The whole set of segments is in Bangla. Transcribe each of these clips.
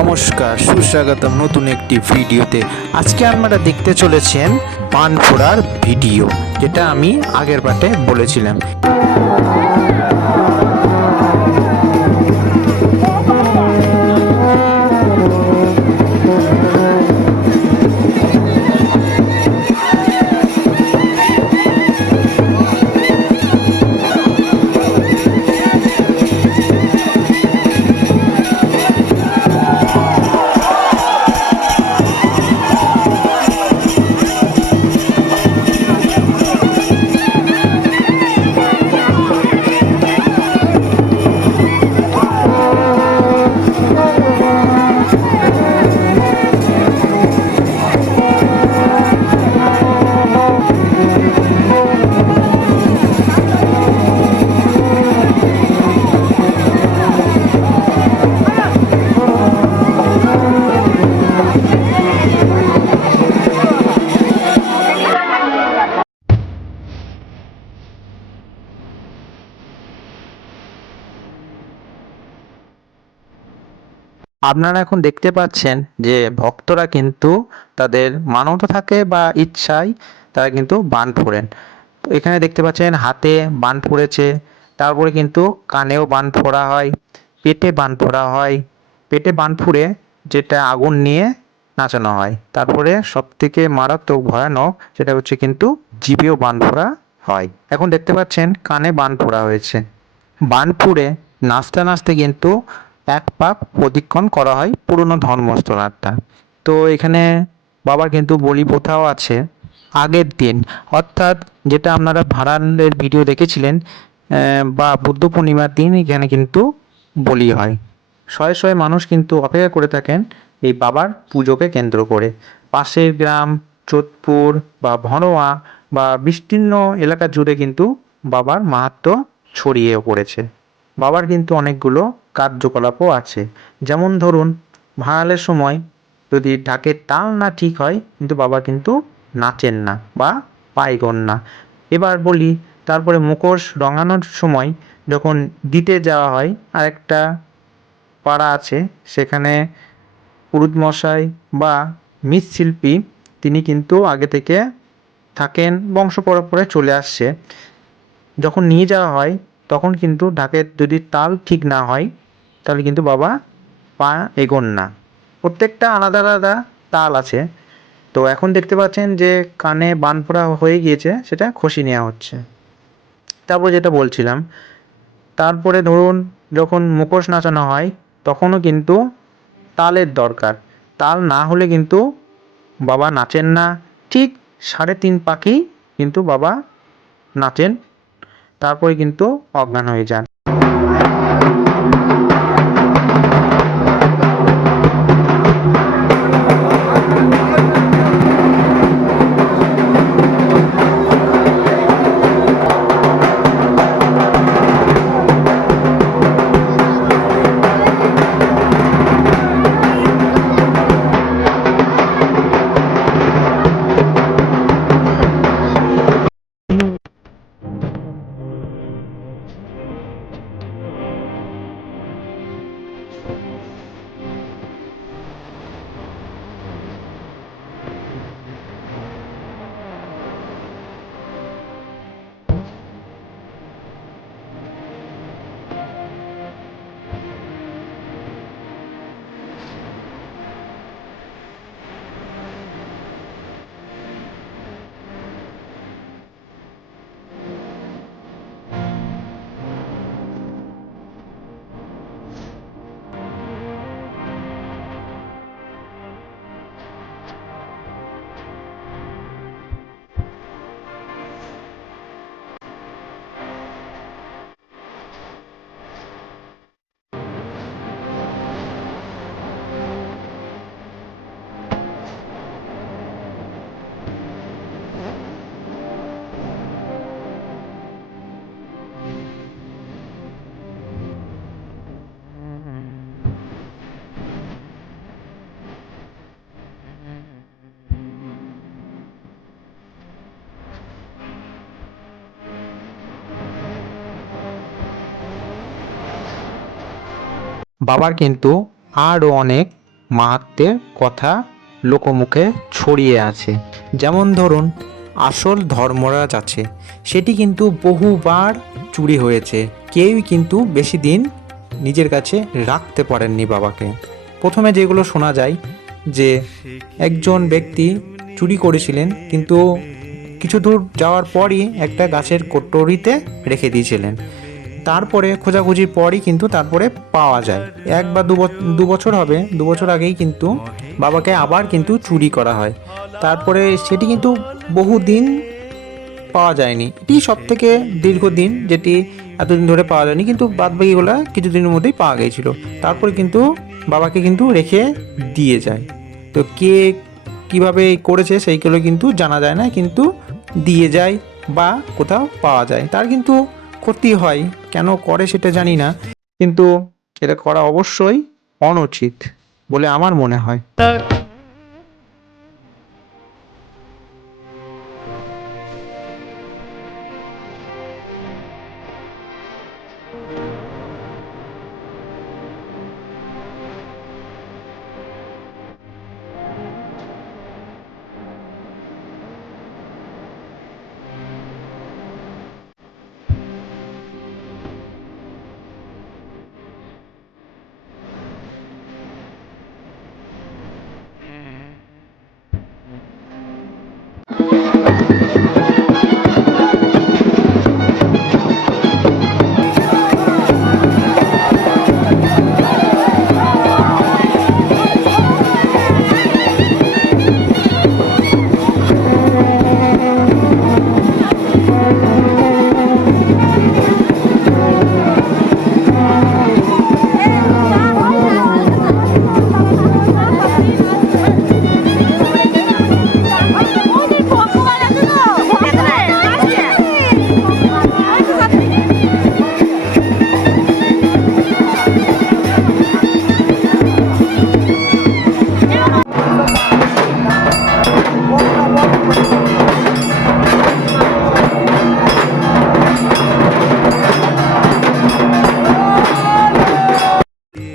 নমস্কার, সুস্বাগতম নতুন একটি ভিডিওতে। আজকে আপনারা দেখতে চলেছেন পান ফোড়ার ভিডিও, যেটা আমি আগের পাটে বলেছিলাম। আপনারা এখন দেখতে পাচ্ছেন যে ভক্তরা কিন্তু তাদের মানবতা থাকে বা ইচ্ছায় তারা কিন্তু বান ফোড়েন। তো এখানে দেখতে পাচ্ছেন হাতে বান ফোড়েছে, তারপরে কিন্তু কানেও বান ফোড়া হয়, পেটে বান ফোড়া হয়। পেটে বান ফুড়ে যেটা আগুন নিয়ে নাচানো হয়। তারপরে সব থেকে মারাত্মক ভয়ানক সেটা হচ্ছে কিন্তু জিভেও বান ফোড়া হয়। এখন দেখতে পাচ্ছেন কানে বান ফোড়া হয়েছে। বানপুরে নাচতে নাচতে কিন্তু এক পাক প্রদক্ষিণ করা হয় পুরনো ধর্মস্থলাটা তো এখানে বাবার কিন্তু বলি প্রথাও আছে। আগের দিন, অর্থাৎ যেটা আপনারা ভাড়ানের ভিডিও দেখেছিলেন বা বুদ্ধ পূর্ণিমার দিন এখানে কিন্তু বলি হয়। শয়ে শয়ে মানুষ কিন্তু অপেক্ষা করে থাকেন এই বাবার পুজোকে কেন্দ্র করে। পাশের গ্রাম, যোধপুর, বা ভনোয়া বা বিস্তীর্ণ এলাকা জুড়ে কিন্তু বাবার মাহাত্ম্য ছড়িয়ে পড়েছে। বাবার কিন্তু অনেকগুলো কার্যকলাপও আছে। যেমন ধরুন, ভাড়ালের সময় যদি ঢাকের তাল না ঠিক হয়, কিন্তু বাবা কিন্তু নাচেন না বা পাইগন না। এবার বলি, তারপরে মুখোশ রঙানোর সময় যখন দিতে যাওয়া হয়, আরেকটা পাড়া আছে, সেখানে পুরুত মশাই বা মৃৎশিল্পী তিনি কিন্তু আগে থেকে থাকেন, বংশ পরম্পরায় চলে আসছে। যখন নিয়ে যাওয়া হয়, তখন কিন্তু ঢাকের যদি তাল ঠিক না হয় তাহলে কিন্তু বাবা পা এগোন না। প্রত্যেকটা আলাদা আলাদা তাল আছে। তো এখন দেখতে পাচ্ছেন যে কানে বান ফোড়া হয়ে গিয়েছে, সেটা খসি নেওয়া হচ্ছে। তারপর যেটা বলছিলাম, তারপরে ধরুন যখন মুখোশ নাচানো হয়, তখনও কিন্তু তালের দরকার। তাল না হলে কিন্তু বাবা নাচেন না। ঠিক সাড়ে তিন পাখি কিন্তু বাবা নাচেন। তারপরে কিন্তু অজ্ঞান হয়ে যান। বাবার কিন্তু আরও অনেক মাহাত্মের কথা লোকমুখে ছড়িয়ে আছে। যেমন ধরুন, আসল ধর্মরাজ আছে, সেটি কিন্তু বহুবার চুরি হয়েছে। কেউই কিন্তু বেশি দিন নিজের কাছে রাখতে পারেননি বাবাকে। প্রথমে যেগুলো শোনা যায়, যে একজন ব্যক্তি চুরি করেছিলেন, কিন্তু কিছু দূর যাওয়ার পরই একটা গাছের কোটরিতে রেখে দিয়েছিলেন। তারপরে খোঁজাখুঁজির পরই কিন্তু তারপরে পাওয়া যায়। এক বা দু বছ- দু বছর হবে দু বছর আগেই কিন্তু বাবাকে আবার কিন্তু চুরি করা হয়। তারপরে সেটি কিন্তু বহুদিন পাওয়া যায়নি। এটি সব থেকে দীর্ঘদিন যেটি এতদিন ধরে পাওয়া যায়নি, কিন্তু বাদ বাকিগুলো কিছুদিনের মধ্যেই পাওয়া গিয়েছিল। তারপরে কিন্তু বাবাকে কিন্তু রেখে দিয়ে যায়। তো কে কীভাবে করেছে সেইগুলো কিন্তু জানা যায় না, কিন্তু দিয়ে যায় বা কোথাও পাওয়া যায়। তার কিন্তু ক্ষতি হয়, কেন করে সেটা জানি না, কিন্তু এটা করা অবশ্যই অনুচিত বলে আমার মনে হয়।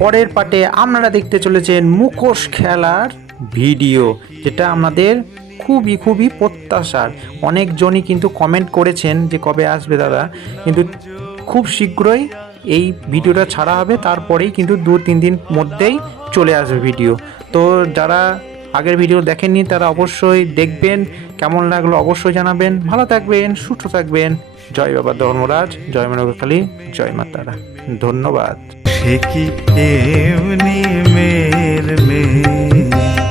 পরের পাটে আপনারা দেখতে চলেছেন মুখোশ খেলার ভিডিও, যেটা আমাদের খুবই খুবই প্রত্যাশার। অনেকজনই কিন্তু কমেন্ট করেছেন যে কবে আসবে দাদা। কিন্তু খুব শীঘ্রই এই ভিডিওটা ছাড়া হবে, তারপরেই কিন্তু দু তিন দিন মধ্যেই চলে আসবে ভিডিও। তো যারা আগের ভিডিও দেখেননি, তারা অবশ্যই দেখবেন, কেমন লাগল অবশ্যই জানাবেন। ভালো থাকবেন, সুস্থ থাকবেন। জয় বাবা ধর্মরাজ, জয় মনোকালী জয় মাতারা। ধন্যবাদ। এ কি এমনি মের মেয়ে